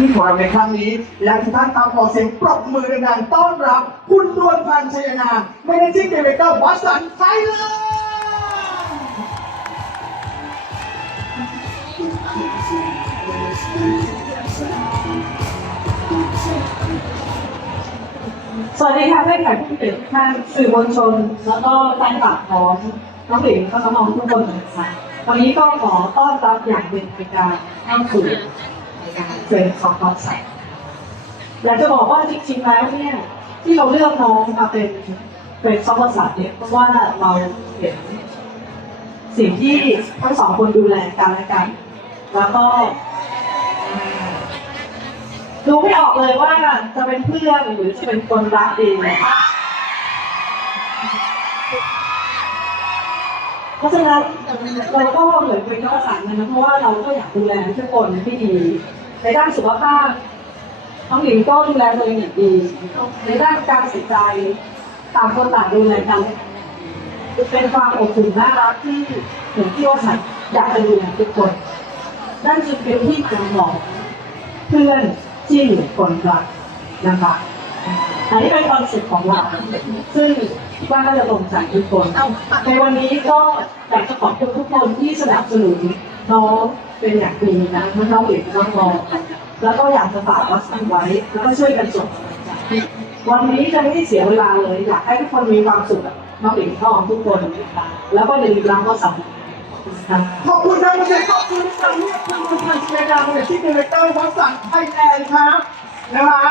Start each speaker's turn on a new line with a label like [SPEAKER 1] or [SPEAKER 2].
[SPEAKER 1] ขึ้นของเราในครั้งนี้ และทุกท่านตามขอเสียงปรบมือดังๆต้อนรับ คุณรวนพันธ์ชัยนาเมเนจิ้งดีเรคเตอร์วัสันไทยแลนด์
[SPEAKER 2] สวัสดีค่ะเพื่อนแขกผู้เกียรติทุกท่านสื่อมวลชน แล้วก็แฟนคลับของน้องหลิงก็น้องๆทุกคนนะคะวันนี้ก็ขอต้อนรับอย่างเป็นทางการเข้าสู่ รายการเฟรนด์ของคอนแสตอยากจะบอกว่าจริงๆแล้วเนี่ยที่เราเลือกน้องมาเป็นเฟรนซอฟต์สัตเนี่ยเพราะว่าเราเห็นสิ่งที่ทั้งสองคนดูแลกันและกัน แล้วก็ดูไม่ออกเลยว่าจะเป็นเพื่อนหรือจะเป็นคนรักเเพราะฉะนั้นเราก็เหมือนเป็นข้อสารกันนะเพราะว่าเราก็อยากดูแลทุกคนที่ดี ในด้านสุขภาพน้องหญิงก็ดูแลตัวเองอย่างดี ในด้านการใส่ใจต่างคนต่างดูแลกันเป็นความอบอุ่นน่ารักที่ผมที่ว่าฉันอยากจะดูแลทุกคนนั่นจึงเป็นที่มาของเพื่อนที่หนึ่งคนรักนะคะ อันนี้เป็นคอนเซ็ปต์ของเรา ซึ่งคิดว่าน่าจะตรงใจทุกคน ในวันนี้ก็อยากจะขอบคุณทุกคนที่สนับสนุนน้องเป็นอย่างดีนะทั้งน้องเอกน้องมองแล้วก็อยากจะฝากวัดสั่งไว้ แล้วก็ช่วยกันส่งกำลังใจวันนี้จะไม่ได้เสียเวลาเลย อยากให้ทุกคนมีความสุขกับน้องเอกน้องทุกคนนะคะแล้วก็อย่าลืมรักก็สำคัญนะคะ
[SPEAKER 1] ขอบคุณครับคุณเจขอบคุณที่ทำให้คุณรวนพันธ์ชัยนามเมเนจิ้งดีเรคเตอร์วัสันไทยแลนด์ครับนะคะ